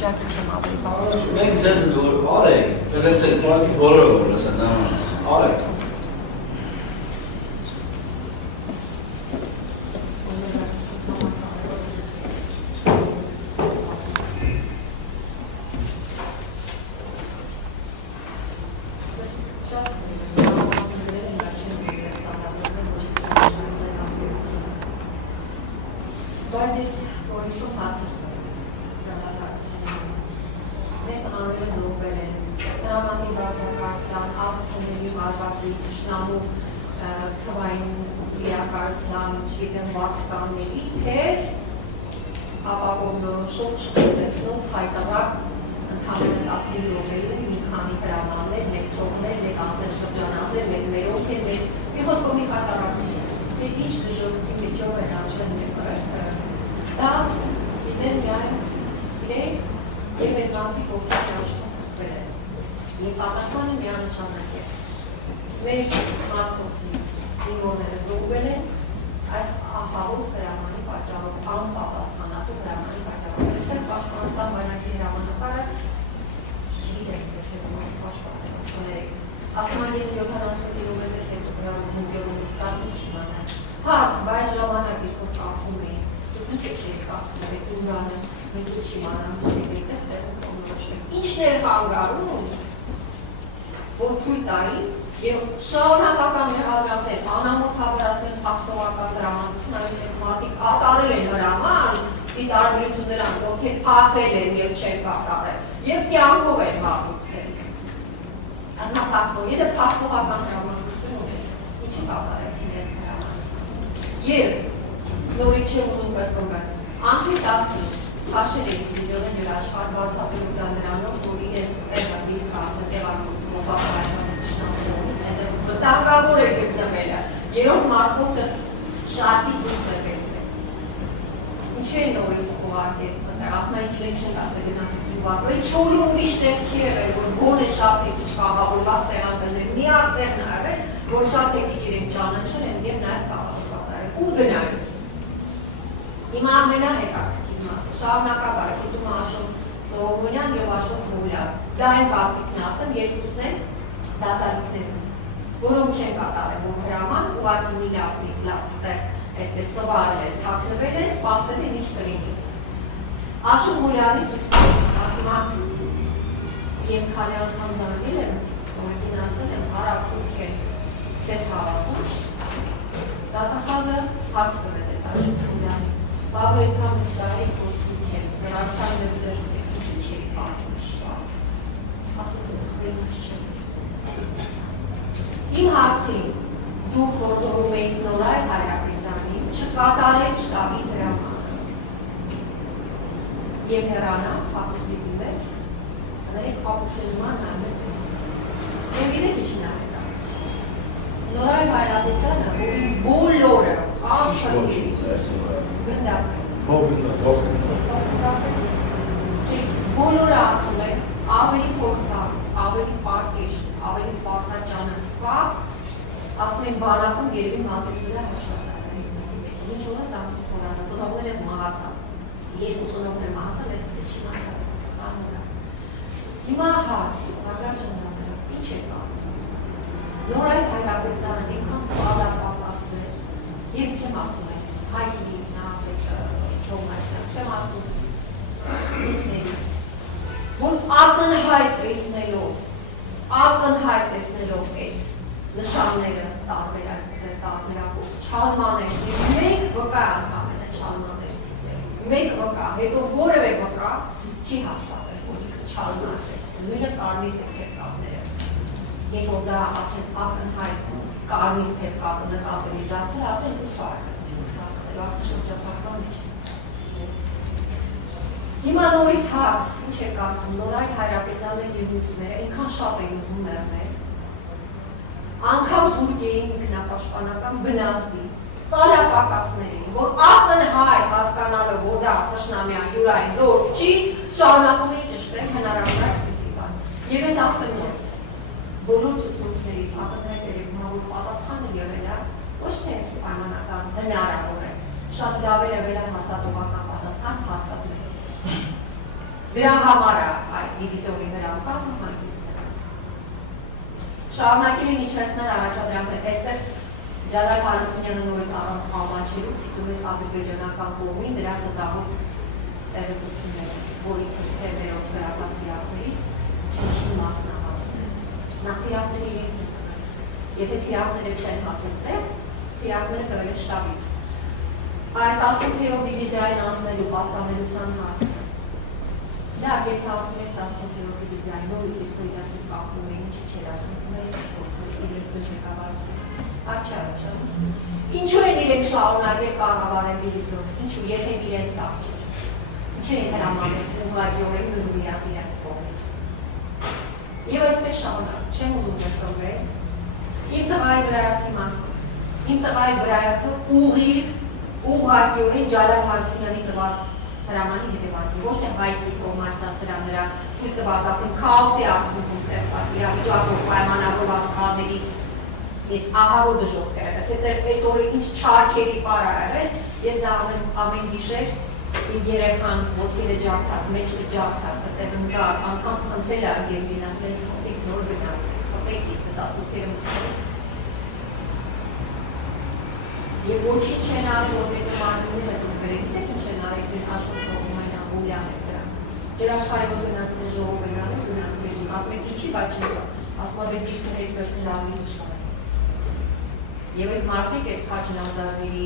վիճակի չեմ ավելի բարձր։ Մենք ձեզ արեք, լսեք, մարդիկ բոլորը որ լսեն, արեք։ Դրա համար է այդ դիվիզիոնի հրամկազմը հանգիստը։ Շարունակել են իջեցնել առաջադրանքը, այստեղ Ջալալ Հարությունյանը նորից ամաչելու ցիկլի ադրբեջանական կողմին դրա զտահող տեղեկությունները, որի թերերով վերապաս թիրախներից չնչին մասն է հասնում։ Նախ թիրախները իրենք են կրել։ Եթե թիրախները չեն հասել տեղ, թիրախները կրել են շտաբից։ Այդ 18-րդ դիվիզիային անցնելու պատրամելության հարցը։ Դա եթե ասել եք 18-րդ դիվիզիային նորից իր քույրացին կապում էին, ինչի չէր ասում, իրենց ղեկավարությունը։ Աչա։ Ինչու են իրենք շարունակել կառավարել դիվիզիոնը, ինչու, եթե իրենց տակ չէ։ Ինչ են հրամանել ուղղակիորեն գնում իրենց կողմից։ Եվ այսպես շարունակ, չեմ ուզում դեպրովել, իմ տղայի վրայակի մասը, իմ տղայի վրայակը ուղղակիորեն Ջալալ Հարությունյանի տված հրամանի հետևանքի, ոչ թե հայկի կողմ ասած նրա թույլ տված արդեն քաոսի արդյունքում ստեղծված իրավիճակով պայմանավորված սխալների այդ ահավոր դժոխքերը, թե այդ օրը ինչ չարքերի պար ա եղել, ես դա ամեն գիշեր իմ երեխան ոտքերը ջարդած, մեջքը ջարդած, այդտեղ ընկար, անգամ խնդրել ա գերդին, ասել ես խոտեք նոր գնացեք, խոտեք իզպես ատուքերը մտքերը։ Եվ ոչինչ չեն արել, որ մեկը մարմինները դուրբերեք, գիտեք ինչ են արել, դեն աշխոցողում այն ամուլյան է դրա։ Ջերաշխարի որ գնացել են ժողով են արել, գնացել են, ասում եք իչի, բայց չեն կա, ասում ադե դիրքը հետ վերցնի լավի դուշան է։ Եվ այդ մարդիկ այդ քաչնազարների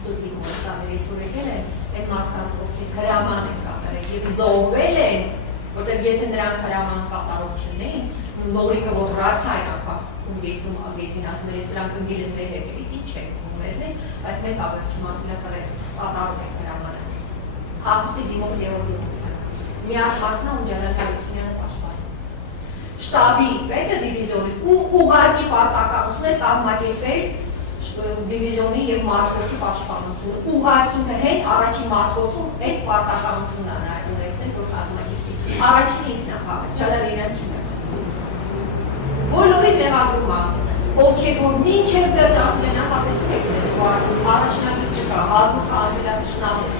ծուտի մոստաների սուրեկել են, այդ մարդկանց ովքեր հրաման են կատարել և զոհվել են, որտեղ եթե նրանք հրաման կատարող չնեին, նորիկը որ ռացային անգամ գետնում ագետին ասում էր, սրանք ընգել են հետևից, ինչ չեք մեզնի, բայց մեկ ավերջի մասինատար պատարում ենք հրամանը։ Հաղթի դիմող Գեորգիովը, միակ մարդն ու Ջալալ Հարությունյանը պաշտպան։ Շտաբի պետը դիվիզիոնի ու ուղղակի պարտականություն է կազմակերպել դիվիզիոնի և մարտկոցի պաշտպանությունը։ Ուղղակի հետ առաջին մարտկոցում այդ պարտականությունն է նաև ունեցել, որ կազմակերպի։ Առաջին ինքն է խաղը, Ջալալ իրան չի բոլորի մեղադրում է, ովքեր որ մինչև դեռ ասում են նախատեսում եք մեզ առաջնագիծ չկա, հատուկ անձելատշնամու,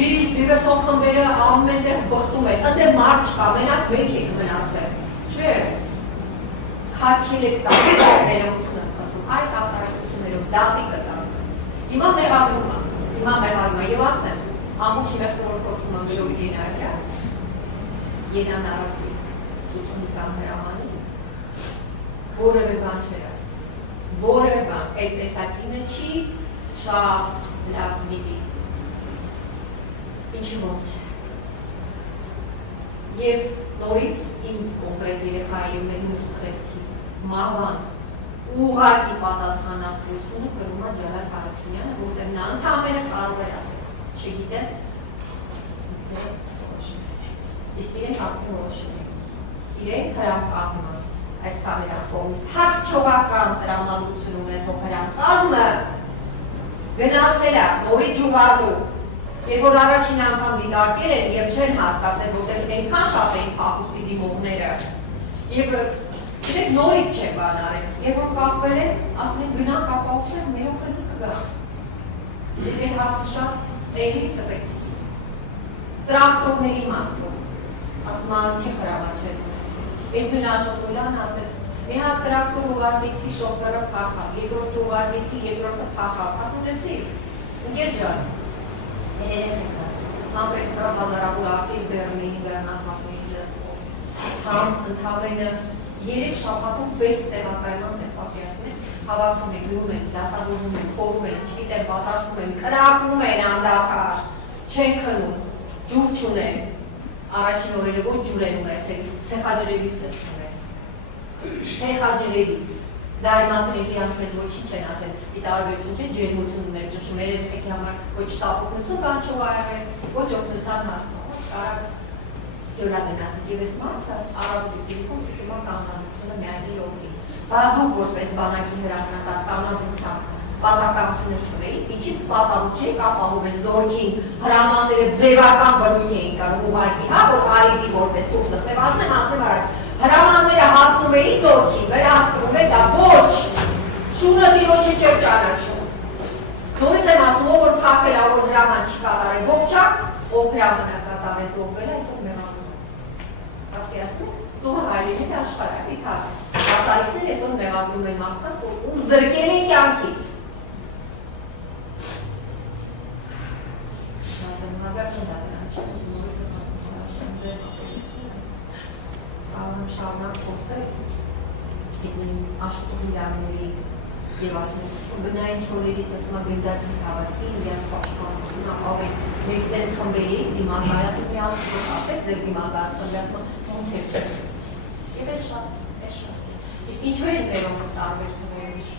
դիվերսիոն խմբերը ամեն տեղ բխտում են, ընդեղ մարդ չկա, մենակ մենք եք մնացել, չէ, քարքել եք տալու ներողություն եմ խնդրում, այդ արտահայտություններով դատի կտարում, հիմա մեղադրում է, և ասեմ, ամբողջ մեղքորոր կործում եմ գրովի գենայի վրա, ենան առածվի ծուցունի կամ հրամանի, որևէ բան չեր ասում, որևէ բան, այդ տեսակինը չի շատ լավ լինի, ինչի ոնց և նորից իմ կոնկրետ երեխայի և մեր մյուս խելքի մահվան ուղղակի պատասխանատվությունը կրում է Ջալալ Հարությունյանը, որտեղ նա ընդամենը կարող է ասել, չգիտեմ, իսկ իրենք արդեն որոշել են, իրենք հրամկազմը այս կամերած կողմից թաքչողական տրամադրություն ունեցող հրամկազմը գնացել է նորից ջուղարդու, երբ որ առաջին անգամ դիտարկել են և չեն հասկացել, որտեղ այնքան շատ էին փախուստի դիմողները և գիտեք նորից չեն բան արել, երբ որ կապվել են, ասել են գնանք կապահովենք, մերով պետք կգա։ Դե հարցը շատ տեղի տվեց։ Տրակտորների մասով, ասում անում չի հրամաչել Այդ գնաշոտուլան ասեց, մի հատ տրակտոր ուղարկեցի շոֆերը փախավ, երկրորդ ուղարկեցի, երկրորդը փախավ, ասում լսի, ընկեր ջան, երերեք եկա, համ պետք կա հազարավոր աղտիկ Բեռլին գրանան հապեին համ ընդհավենը 3 շաբաթում 6 տեղակայման է պատիասնես, հավաքում են, գրում են, դասավորում են, խորում են, չգիտեմ, պատրաստում են, կրակում են անդադար, չեն քնում, ջուր չունեն, առաջին օրերը ոչ ջուր են ունեցել, ցեխաջրերից են ունեն, ցեխաջրերից, դա իմացել ենք իրանք մեզ ոչինչ են ասել, ի տարբերություն չէ ջերմություն ուներ ճշում, երևեքի համար ոչ շտապօգնություն կանչող ա եղել, ոչ օգնության հասնող, կարակ գյուլա գնացեք և ես մարդը առավոտությունիքում ցիկլմա կանանությունը միայն իր օգնի, բա դուք որպես բանակի հրապրանատար կանանությամբ պատականություններ չունեիք, ինչի պատալու չէիք ապահովել զորքին, հրամանները ձևական բնույթ էին կարող ուղղակի, հա, որ արիվի որպես տուղ տեսնեմ, ասնեմ առաջ, հրամանները հասնում էին զորքին, վերահսկվում է դա ոչ, շունը տիրոջը չէր ճանաչում։ Նորից եմ ասում, որ փախել ա, որ հրաման չի կատարել, ողջակ, ով հրաման ա կատարել։ կատարես ողվել այսօր մեղադրում։ Պատկերացնում զոհը հայրենիք աշխարհի թար։ Հասարակները այսօր մեղադրում են մարդկանց ու զրկել են կյանքից։ Շարունակ խոսել աշխատում լարների և ասում բնային չորերից ասմա գնդացի հավաքի իրյաց պաշտպանությունը ավեն մեկ տես խմբերի դիմակարացում միանց ասեք ձեր դիմակարած խմբերացում մոնթեր չէ և ես շատ իսկ ինչու են մերոմը տարբեր թվերում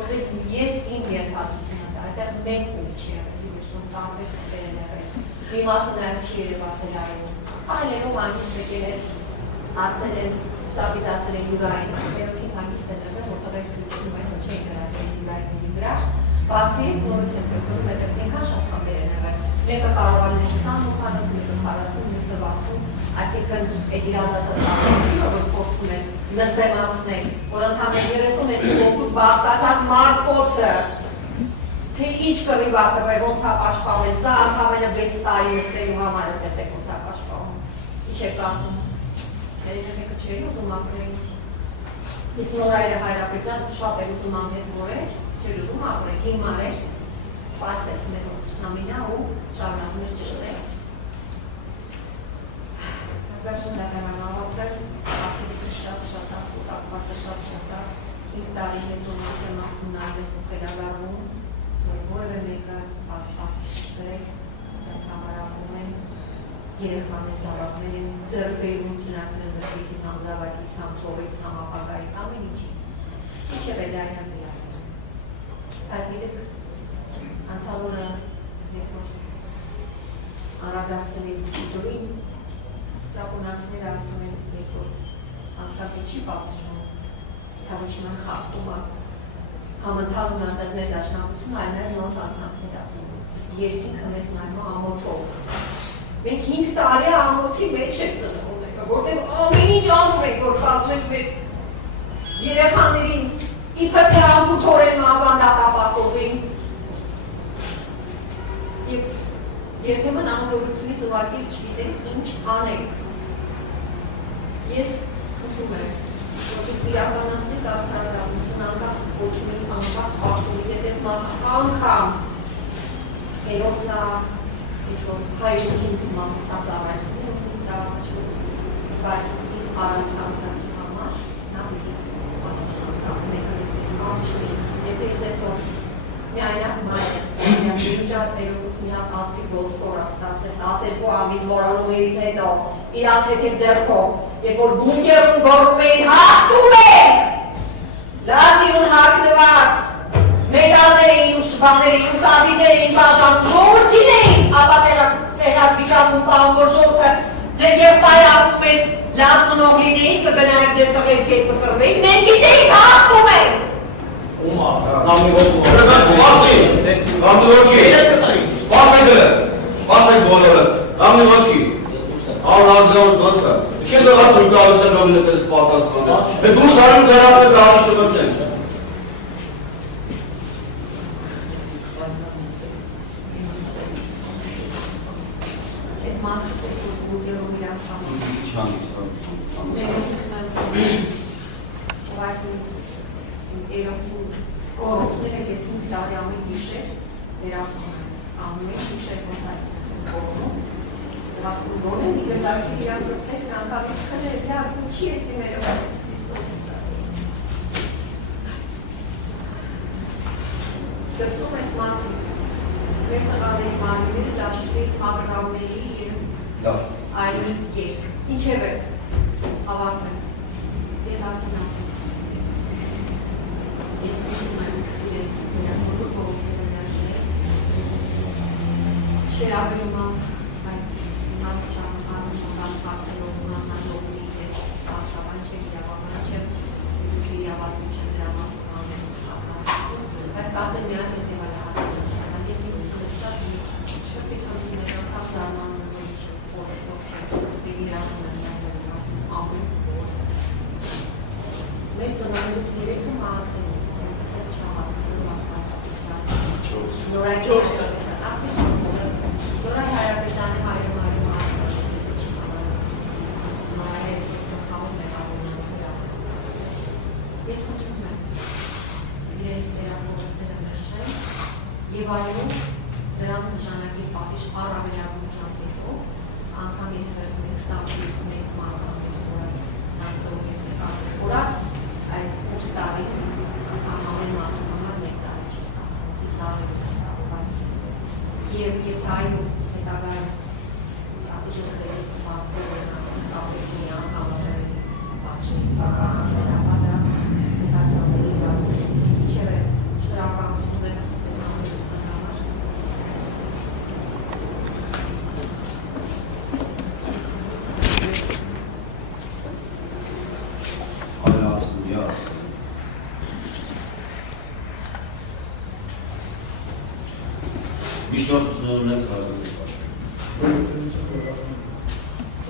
որտեղ ես իմ երթացությունը դա այդեղ մեկ ու չի եղել տարբեր խմբեր են եղել մի մասը նաև չի երևացել այլում այլերում անիստ եկել է Ացել են, շտաբից ասել են յուրային, երոքին հանգիստ են եղել, որտեղ այդ քրիչնում են, ոչ էին գրավել յուրայինի վրա, բացի նորից են կրկնում, հետև նենքան շատ խմբեր են եղել, մեկը կարողան են 28 մեկը 40, մյուսը 60, այսինքն այդ իրազասասավորությունը, որ փոխում են նստեմացնել, որ ընդհանրեն 30 հոգուտ բաղկացած մարդկոցը, թե ինչ կռիվ ատվե, ոնց հա պաշտպանել, սա ընդհանրենը 6 տարի նստելու համար է տեսեք ոնց հա պաշտպանում, ինչ է կարծում Երևի մեկը չէր ուզում ապրել, իսկ նորայրը Հայրապետյան շատ էր ուզում անհետ մորեր, չէր ուզում ապրել, հիմար էր, պարտեսում էր ոնց նամինա ու շարունակում էր ճշտել։ Հարգարժան դատարանավապը, ակիվիկը շատ է, կուտակվածը շատ է, 5 տարի հետո նորից եմ ապրում նայվես ու խելագարվում, որ որևէ մեկը պատշտապ գրել, դες համարակում են, երեխաներ զավակներ են ձեռբերում չնայած զրկեցին համ զավակից, համ թողից, համ ապագայից, ամեն ինչից։ Ինչև է դա իրենց իրար։ Բայց գիտեք, անցյալ օրը, երբ որ արագացել է Սիդոյին, ճապոնացիները ասում են, երբ որ անցակի չի պատժում, թավիչման խախտումը, համ ընդհանուր անդրներ դաշնակություն, այլ նաև նոր անցանքներ ասում։ Իսկ երկինքը մեզ նայում ամոթով։ Մենք 5 տարի ամոթի մեջ ենք ծնվում եկը, որտեղ ամեն ինչ անում ենք, որ պատժենք մեր երեխաներին, իբր թե ամփութորեն ավանդատապատողին և երբեմն անզորությունից ուղղակի չգիտենք ինչ անենք։ Ես խնդրում եմ, որտեղ իրականացնենք արդարադատություն անկախ կոչումից անկախ պաշտոնից, եթե մարդը անգամ հերոսա ինչ-որ հայրենիքին ծումանացած առայցունի, դա չում, բայց իր առանցանցակի համար նա պիտի պատասխանատար մեխանիզմի արժի, եթե ես այսօր միայնակ մայր ես, միջար պերոդուց միակ ատվի ոսկոր աստացել, 12 ամիս որոնումից հետո, իրա թեթև ձերքով, երբ որ բունկերում գորում էին, հաղթում ենք, լատիրուն հակնված, մեդալներ էին ու շվաներ էին ու սադիներ էին բաժանում, ժողորդին էին, ապա տեղակ վիճակում պահում, որ ժողորդը ձեր եղբայրը ասում են, լավ ծնող լինեին, կգնայիք ձեր տղերք հետ կտրվեին, մենք գիտեինք հաղթում ենք։ Ումա, նամի հոգու։ Նամի հոգի։ Սպասեք բոլորը, նամի հոգի։ Անհազգավոր ոնց է։ Քեզ աղաթում կառուցել նոմին էպես պատասխանել։ Դե դու սարում դրանպես դարաշ չմտնես։ Կորոցները ես 5 տարի ամեն գիշեր վերապում են, ամեն գիշեր ոնց այդ կորոնում, ասում գոնեն, իգրդակի իրան կրթեք, անկալից խներ, լավ, ինչի էցի մերով դրսում ես մարդիկ, մեր տղաների մարմիների, զավշների, ագրավների և այլի երկ, ինչև է ավարդն, ես արդեն ասում Ես ուզում եմ, ես վերակորդու կողքերը ներժել, շերավերում այդ մարմշական պարցելով մանանողնից ես պարցավան չեմ, իրավական չեմ, եդուքի իրավասում չեմ դրամասում անեն սակրացություն, բայց կասեն միան ես դեվայ հատորոշական, ես իմ ուզում ես շատ միջ, շրպիտ հանդում ես ակավ զարմանում որ ինչ որստով չեմ, դեպի իրանում եմ միան ասում ամում որ մեր ծնանելուց երեքը մահացել են, Նորայ Հայրապետյանի հայրը ունենք հարգելի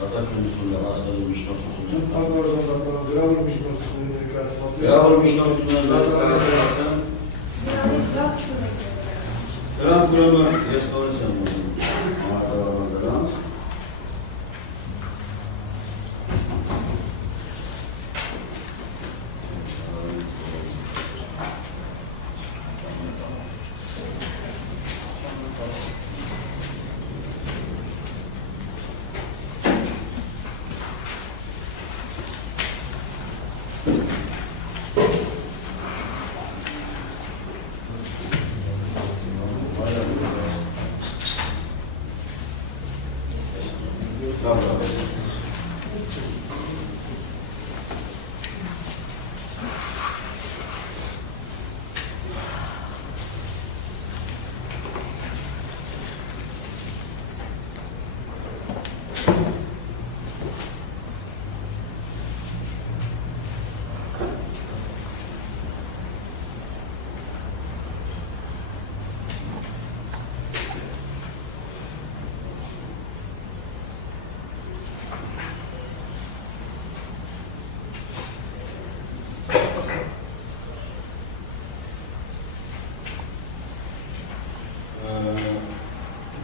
Դատաքննությունն ասվելու միջնորդությունն ենք։ Գրավոր միջնորդությունն ներկայացված է։ Գրավոր միջնորդությունն ներկայացված է։ Դրանից լավ չունենք։ Դրանք ուրեմն ես նորից եմ ուզում համարտավարման դրանց։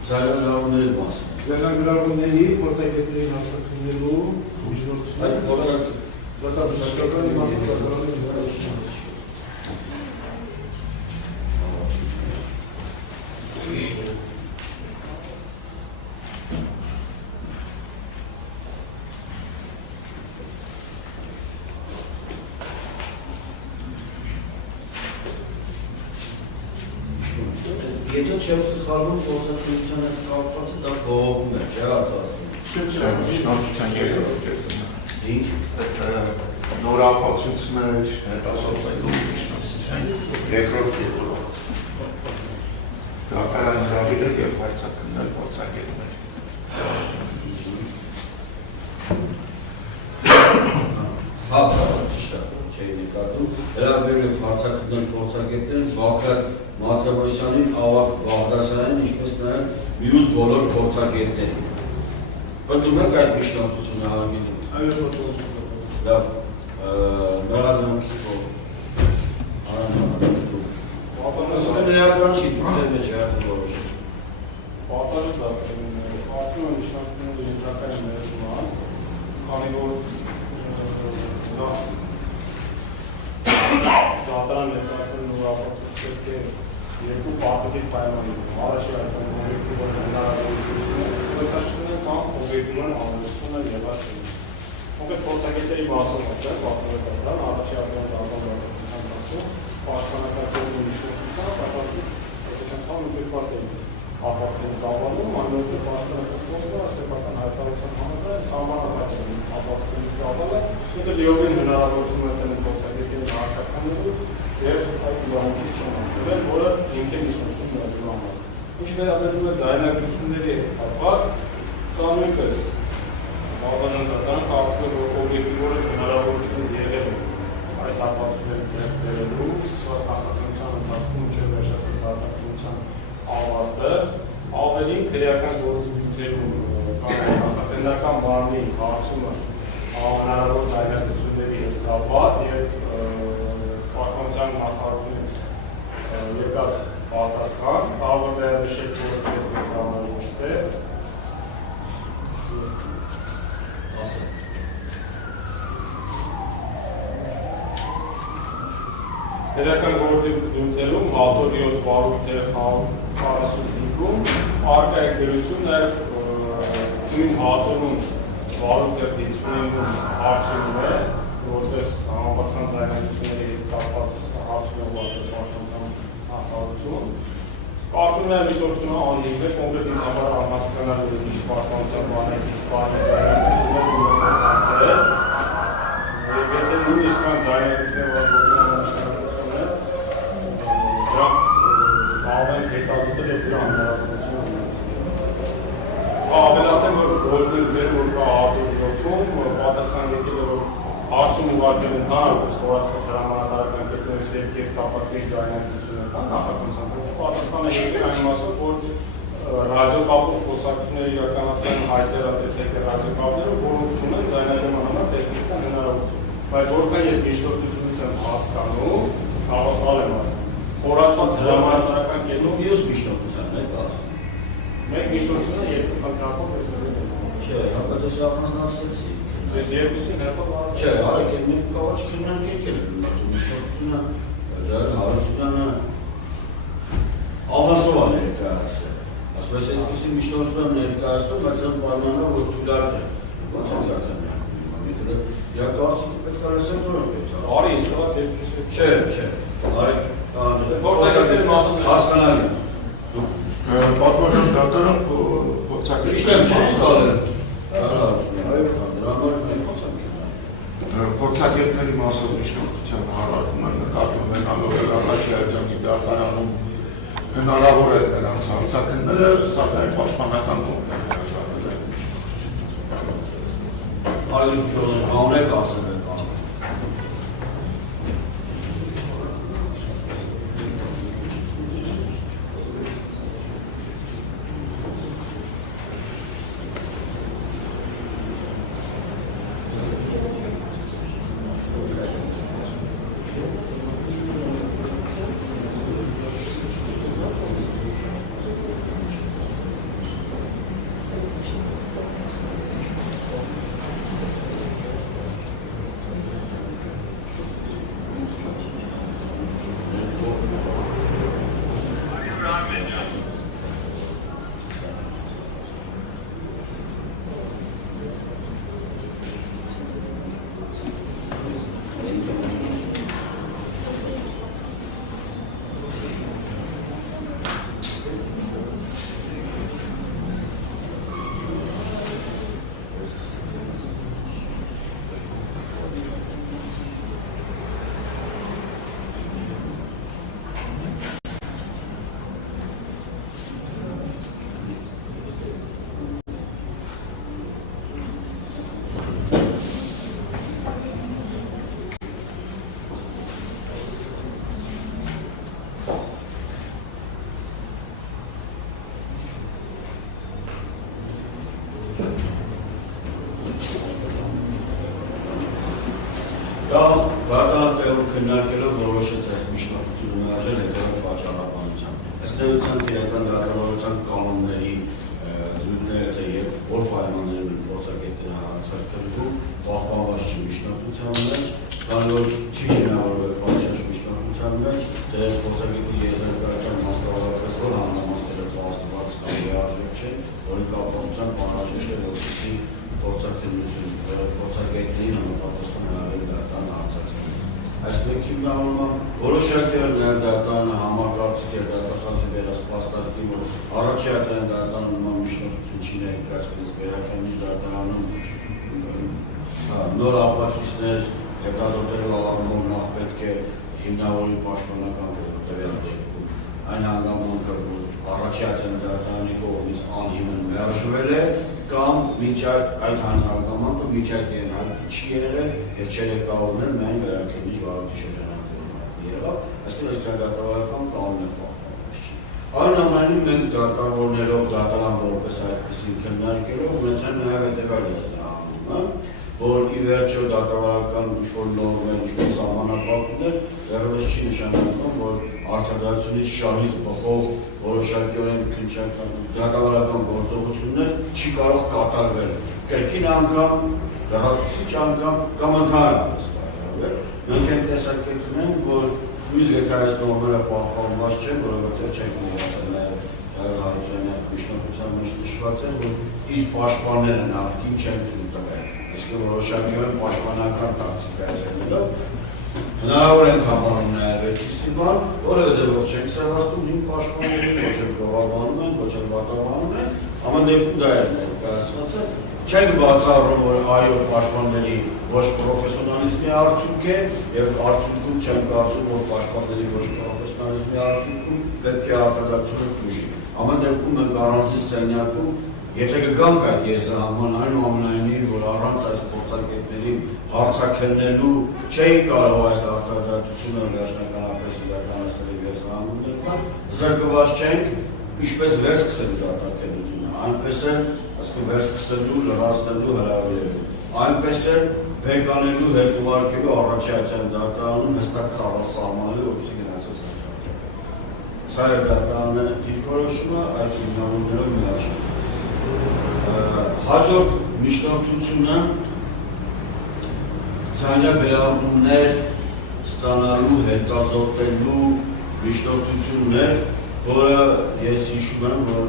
Զարգացումների մասը։ Զարգացումների փորձագետներին հասցնելու միջնորդություն։ Այդ դատաբժշկական մասնակցությունների Եթե չեմ սխալվում, փորձակցության հետ կապված է, դա բողոքում է, չէ՞ արծացում։ Չէ, միջնորդության երկրորդ կետն է։ Ինչ։ Նորապացույցներ ներկայացնելու միջնորդության երկրորդ կետը։ Դատարան հրավիրել եւ հայցակնել փորձագետներ։ Հա, ճիշտ է, չէի նկատում։ Հրավիրել եւ հայցակնել փորձագետներ Բաքրատ Մաթեոսյանին, Ավագ Բաղդասարյանին, ինչպես նաև մյուս բոլոր փորձագետներին։ Պատմում եք այդ միջնորդությունը հարգելի։ Այո, պատմում։ Լավ, մեղադրանքի կողմ։ Պատմությունը էական չի, ձեր մեջ երթը որոշ։ Պատմությունը արդյունը միջնորդությունների ենթակայ ներշման, քանի որ դատարան ներկայացնելու նորապացույց երկու պարտադիր պայմաններ առաջի այցելուների որ հնարավորություն ունեն, տեսաշրջանը կամ օբյեկտիվն անհրաժեշտություն է եւ աշխարհի։ Ոնց փորձագետների մասով ասել, պատմական առաջի այցելության դաշնամուրի պաշտպանական միջնորդության շարժառիթ տեսաշրջան ուղղված է ապահովում զավանում, անորոշ պաշտպանական սեփական հայտարարության համաձայն սահմանափակել ապահովում զավալը, ինքը լիովին հնարավորություն ունեցել փորձագետների հարցականելու եւ այդ իրավունքից չեն ապրել, որը ինքն միջնորդություն ներդրում համար։ Ինչ վերաբերում է ձայնագրությունների կապված, սա նույնպես բավականին կարծում որ օբյեկտիվորեն հնարավորություն եղել է այս ապացույցների ձեռք բերելու, սկսված նախաձեռնության ընթացքում մինչև վերջացած դատախազության ավարտը, ավելին քրեական գործունեություններում կամ նախատենական բանի հարցումը հնարավոր ձայնագրությունների հետ կապված եւ պաշտպանության նախարարությունից եկած պատասխան, կարող է նշել որ ոչ Քրեական գործունեություններում հատորիոց բարույթեր 45-ում առկա է գրություն նաև նույն հատորում բարույթեր 55-ում հարցում է, որտեղ համապատասխան ձայնագրությունների հետ կապված հարցում է ուղղված պաշտպանության նախարարություն։ Կարծում եմ միջնորդությունը անհիվ է, կոնկրետ ինձանաբար անհասկանալ է ինչ պաշտպանության բանակի սպանի ձայնագրություններ եւ եթե նույնիսկ կան ձայնագրություններ, Ալեն հետազոտել է դրա հնարավորությունը ունեցել։ Ավելացնեմ, որ գործունեությունները որ կա արտադրություն, պատասխան եկել է որ հարցում ուղարկել են հանրապես խորացված հրամանատարական կետների հետ կապակցի ձայնագրությունը կան նախաձեռնության։ Պատասխանը եկել այն մասով, որ ռադիոկապով խոսակցությունները իրականացնեն հայտերը տեսեք ռադիոկապները, որոնք չունեն ձայնագրման համար տեխնիկական հնարավորություն։ Բայց որքան ես միջնորդությունից եմ հասկանում, հավասար եմ հասկանում։ Խորացված հրամանատարական կետով Մյուս միջնորդության է կասում։ մեկ միջնորդությունը երկու խնդրակով տեսել է։ Չէ, հակած ես առանձնացրեցի։ Այս երկուսին հետո Չէ, արեք են մենք կավաչ քննանք եկել են միջնորդությունը, Ջարը Հարությունյանը աղասով է ներկայացրել։ Ասում ես այսպիսի միջնորդություն ներկայացնում, բայց այն պայմանով որ թույլատրել է։ Ոնց է դարձել։ Իա կարծիքի պետք է լսել նոր պետք է։ արի ես տված երկուսը։ Չէ, արեք Գործակետների մասը հասկանալի։ Պատմական դատարան փորձակետների Ճիշտ եմ հասկանալի։ Դրանով մենք փորձակետների մասով միջնորդության հարարում են նկատում ունենալով առաջի աջակցի դատարանում հնարավոր է նրանց հարցակները, սակայն պաշտպանական կողմն է հրաժարվել է։ Այլ անեք ասել եք անում։ Դա բարձր քննարկելով որոշեց այս միջնորդությունը արժել հետևած պատճառաբանությամբ։ Ըստ էության իրական դատավորության կանոնների զույգները թե եւ որ պայմաններում փորձագետները հարցարկելու պահպանված չի միջնորդության մեջ, քանի որ չի հնարավորվել պատշաճ միջնորդության մեջ, թե փորձագետի եզրակացության մասնավորապես որ համամասները պահպանված կամ լիարժեք չեն, որի կապակցությամբ անհրաժեշտ է որպեսզի փորձագետներին համապատասխան հնարել դատարան հարցակցել։ Այս մեկի հիմնավորման որոշակի ներդատարանը համակարգիչ է դատախազի վերահսկվածքի, որ առաջացան դատարանում նման միջնորդություն չի ներկայացվեց վերականգնիչ դատարանում նոր ապացույցներ հետազոտելու առումով նախ պետք է հիմնավորի պաշտպանական տվյալ դեպքում այն հանգամանքը, որ առաջացան դատարանի կողմից անհիմն մերժվել է կամ մինչ այդ հանգամանքը մինչ այդ չի եղել եւ չէր կարողներ միայն վերականգնիչ վարորդի շրջանակներում եղավ, այսինքն դատավարական կանոնն է պահպանված չի։ Այնուամենայնիվ մենք դատավորներով դատարան որպես այդպեսին քննարկելով ունեցան նաեւ հետեւյալ եզրահանգումը, որ ի վերջո դատավարական ինչ-որ նորմեր, ինչ-որ սահմանափակումներ դեռևս չի նշանակում, որ արդարացությունից շահից բխող որոշակիորեն դատավարական գործողություններ չի կարող կատարվել կրկին անգամ, լրացուցիչ անգամ կամ ընդհանրապես կատարվել։ Մենք այն տեսակետն ենք, որ նույնիսկ եթե այս նորմերը պահպանված չեն, որովհետև չենք մոռացել նաև Հարությունյանի միջնորդության մեջ նշված է, որ իր պաշտպանները նախկին չեն թույլ տվել։ Իսկ որոշակիորեն պաշտպանական տակտիկա է ելնելով հնարավոր ենք համարում նաև այդպիսի բան, որևէ ձևով չենք սևացնում նույն պաշտպաններին, ոչ էլ գովաբանում են, ոչ էլ վատաբանում են, ամեն դեպքում դա է ներկայացված է։ Չենք բացառում, որ այո պաշտպանների ոչ պրոֆեսիոնալիզմի արդյունք է եւ արդյունքում չենք կարծում, որ պաշտպանների ոչ պրոֆեսիոնալիզմի արդյունքում պետք է արտադարձությունը դժի։ Ամեն դեպքում մենք առանձին սենյակում եթե կգանք այդ եզրահանգման այնուամենայնիվ, որ առանց այս փորձագետների հարցաքննելու չէի կարող այս արտադարձությունը վերջնականապես իրականացնել եզրահանգումներում, զրկված չենք Ինչպես վերսկսելու դատարկելությունը, այնպես էլ վերսկսելու, լրացնելու հրավիրելու, այնպես էլ բեկանելու, հետ ուղարկելու առաջացան դատարանում հստակ ծավալ սահմանելու, որպեսզի գնացած դատարանը։ Սա է դատարանը դիրքորոշումը, այդ հիմնավորներով միաժամանակ։ Հաջորդ միջնորդությունը ձայնագրավորումներ ստանալու, հետազոտելու միջնորդություններ, որը ես հիշում եմ, որ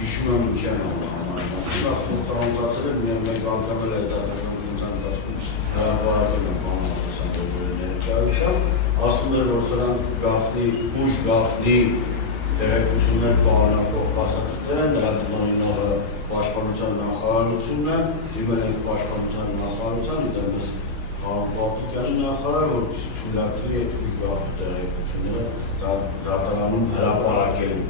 հիշում եմ ինչեն համարմասին, ծանոթացել եմ միայն մեկ անգամ էլ այդ դատարանական ընթացքում հրապարակել եմ բանախոսանքների ներկայությամբ, ասում էր, որ սրանք գաղտնի, ուժ գաղտնի տեղեկություններ պարունակող փաստաթղթեր են, նրա տնօրինողը պաշտպանության նախարարությունն է, դիմել ենք պաշտպանության նախարարության, իդեպս Պարտիկյանի նախարար, որպեսզի թույլատրի այդ ուժ գաղտնի տեղեկությունները դատարանում հրապարակելու։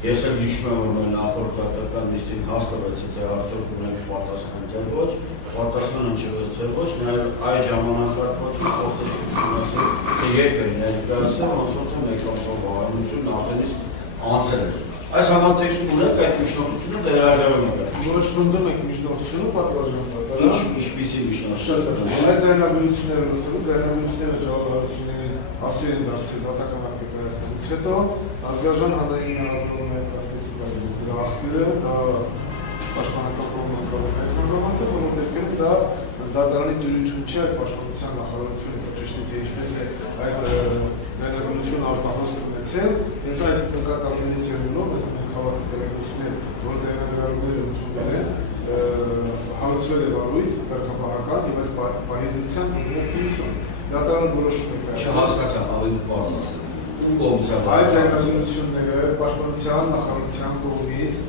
Ես էլ հիշում եմ, որ նախորդ դատական նիստին հաստատվեց, թե արդյոք ունենք պատասխան թե ոչ, պատասխանը չեղեց թե ոչ, նաև այդ ժամանակահատվածում փոխեցություն, թե երբ է ներկայացել, ոնց որ թե մեկ ամսով վարություն արդեն իսկ անցել էր։ Այս համատեքստում ունենք այդ միջնորդությունը դա հրաժարվում է։ Ոչ բնդում եք միջնորդությունը պատվարժան դատարան։ Ինչպիսի Շատ միջնորդություն։ այդ ձայնագրությունները լսելու, ձայնագրությունները ժողովրդությունների ասում են դարձել դատական ակտի կայացնելուց հետո արգաժան հանրային ալբոմը ասեցի դրա աղբյուրը պաշտպանական կողմնակալը, որովհետև դա դատարանի դյուրություն չէ այդ պաշտպանության նախարարությունը ճիշտ է ինչպես է այդ ձայնագրությունը արտահոսք ունեցել, հենց այդ նկատառներից ելնելով մենք հավաստի տեղեկություններ, որ ձայնագրավորները ընդունել են, հարուցվել է վարույթ, կարգապահական և այս պահեդության ընդունություն։ Դատարանը որոշում է կայացնել։ Չհասկացամ, ավելի բարձր ասել։ Ում կողմից է։ Այդ ձայնագրությունները պաշտպանության նախարարության կողմից